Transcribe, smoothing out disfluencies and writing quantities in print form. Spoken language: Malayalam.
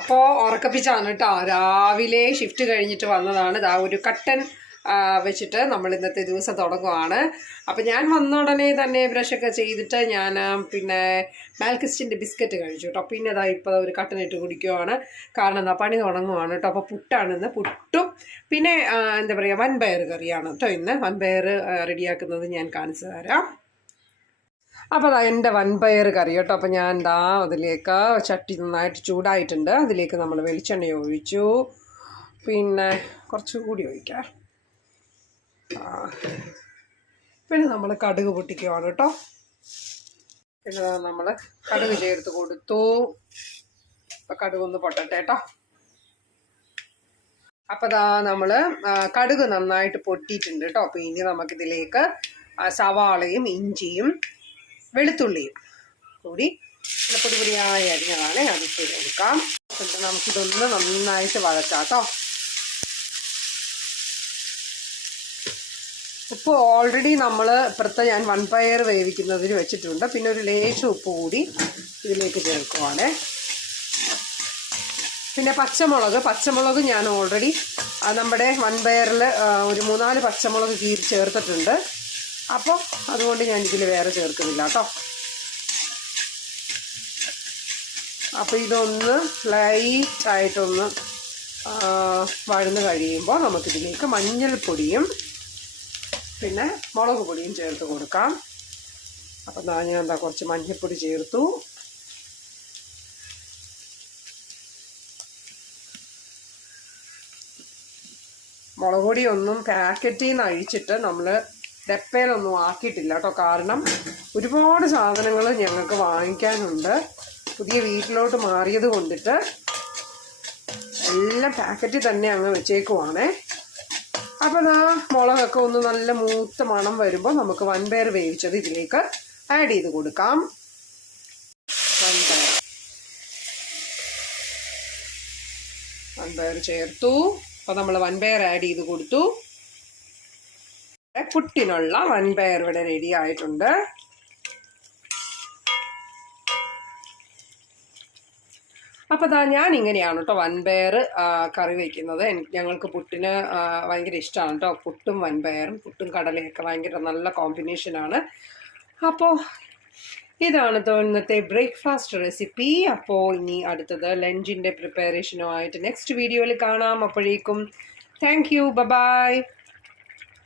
അപ്പോൾ ഉറക്കപ്പിച്ചാണ് കേട്ടോ. രാവിലെ ഷിഫ്റ്റ് കഴിഞ്ഞിട്ട് വന്നതാണ്. ഇതാ ഒരു കട്ടൻ വെച്ചിട്ട് നമ്മൾ ഇന്നത്തെ ദിവസം തുടങ്ങുവാണ്. അപ്പം ഞാൻ വന്ന ഉടനെ തന്നെ ബ്രഷൊക്കെ ചെയ്തിട്ട് ഞാൻ പിന്നെ മാൽക്കിസ്റ്റിൻ്റെ ബിസ്ക്കറ്റ് കഴിച്ചു കേട്ടോ. പിന്നെ അതാ ഇപ്പോൾ ഒരു കട്ടനിട്ട് കുടിക്കുവാണ്. കാരണം എന്താ പണി തുടങ്ങുവാണ് കേട്ടോ. അപ്പോൾ പുട്ടാണ് ഇന്ന്. പുട്ടും പിന്നെ എന്താ പറയുക വൻപയർ കറിയാണ് കേട്ടോ ഇന്ന്. വൻപയർ റെഡിയാക്കുന്നത് ഞാൻ കാണിച്ചു തരാം. അപ്പോൾ അതാ എൻ്റെ വൻപയർ കറി കേട്ടോ. അപ്പോൾ ഞാൻ എന്താ അതിലേക്ക് ചട്ടി നന്നായിട്ട് ചൂടായിട്ടുണ്ട്. അതിലേക്ക് നമ്മൾ വെളിച്ചെണ്ണ ഒഴിച്ചു. പിന്നെ കുറച്ചുകൂടി ഒഴിക്കാം. പിന്നെ നമ്മൾ കടുക് പൊട്ടിക്കുവാണ് കേട്ടോ. പിന്നെ നമ്മൾ കടുക് ചേർത്ത് കൊടുത്തു. അപ്പം കടുകൊന്ന് പൊട്ടട്ടെ കേട്ടോ. അപ്പം ഇതാ നമ്മൾ കടുക് നന്നായിട്ട് പൊട്ടിയിട്ടുണ്ട് കേട്ടോ. അപ്പോൾ ഇനി നമുക്കിതിലേക്ക് സവാളയും ഇഞ്ചിയും വെളുത്തുള്ളിയും കൂടി പൊടി പൊടിയായി അരിഞ്ഞതാണ് അതിട്ട് കൊടുക്കാം. എന്നിട്ട് നമുക്കിതൊന്ന് നന്നായിട്ട് വഴറ്റാം കേട്ടോ. ഉപ്പ് ഓൾറെഡി നമ്മൾ ഇപ്പുറത്തെ ഞാൻ വൻപയർ വേവിക്കുന്നതിന് വെച്ചിട്ടുണ്ട്. പിന്നെ ഒരു ലേശം ഉപ്പ് കൂടി ഇതിലേക്ക് ചേർക്കുവാണ്. പിന്നെ പച്ചമുളക് ഞാൻ ഓൾറെഡി നമ്മുടെ വൻപയറിൽ ഒരു 3-4 പച്ചമുളക് കീറി ചേർത്തിട്ടുണ്ട്. അപ്പോൾ അതുകൊണ്ട് ഞാൻ ഇതിൽ വേറെ ചേർക്കുന്നില്ല കേട്ടോ. അപ്പോൾ ഇതൊന്ന് ലൈറ്റായിട്ടൊന്ന് വഴന്ന് കഴിയുമ്പോൾ നമുക്കിതിലേക്ക് മഞ്ഞൾപ്പൊടിയും പിന്നെ മുളക് പൊടിയും ചേർത്ത് കൊടുക്കാം. അപ്പം ഞാൻ എന്താ കുറച്ച് മഞ്ഞൾപ്പൊടി ചേർത്തു. മുളക് പൊടിയൊന്നും പാക്കറ്റിൽ നിന്ന് അഴിച്ചിട്ട് നമ്മൾ ഡപ്പയിലൊന്നും ആക്കിയിട്ടില്ല കേട്ടോ. കാരണം ഒരുപാട് സാധനങ്ങൾ ഞങ്ങൾക്ക് വാങ്ങിക്കാനുണ്ട്. പുതിയ വീട്ടിലോട്ട് മാറിയത് കൊണ്ടിട്ട് എല്ലാം പാക്കറ്റിൽ തന്നെ അങ്ങ് വെച്ചേക്കുവാണേ. അപ്പോൾ ആ മുളകൊക്കെ ഒന്ന് നല്ല മൂത്ത മണം വരുമ്പോൾ നമുക്ക് വൻപയർ വേവിച്ചത് ഇതിലേക്ക് ആഡ് ചെയ്ത് കൊടുക്കാം. വൻപയർ ചേർത്തു. അപ്പോൾ നമ്മൾ വൻപയർ ആഡ് ചെയ്ത് കൊടുത്തു. പുട്ടിനുള്ള വൻപയർ ഇവിടെ റെഡി ആയിട്ടുണ്ട്. അപ്പോൾ ഞാൻ ഇങ്ങനെയാണ് കേട്ടോ വൻപയർ കറി വയ്ക്കുന്നത്. ഞങ്ങൾക്ക് പുട്ടിന് ഭയങ്കര ഇഷ്ടമാണ് കേട്ടോ. പുട്ടും വൻപയറും പുട്ടും കടലയൊക്കെ ഭയങ്കര നല്ല കോമ്പിനേഷനാണ്. അപ്പോൾ ഇതാണ് ഇന്നത്തെ ബ്രേക്ക്ഫാസ്റ്റ് റെസിപ്പി. അപ്പോൾ ഇനി അടുത്തത് ലഞ്ചിൻ്റെ പ്രിപ്പറേഷനുമായിട്ട് നെക്സ്റ്റ് വീഡിയോയിൽ കാണാം. അപ്പോഴേക്കും താങ്ക് യു, ബൈ.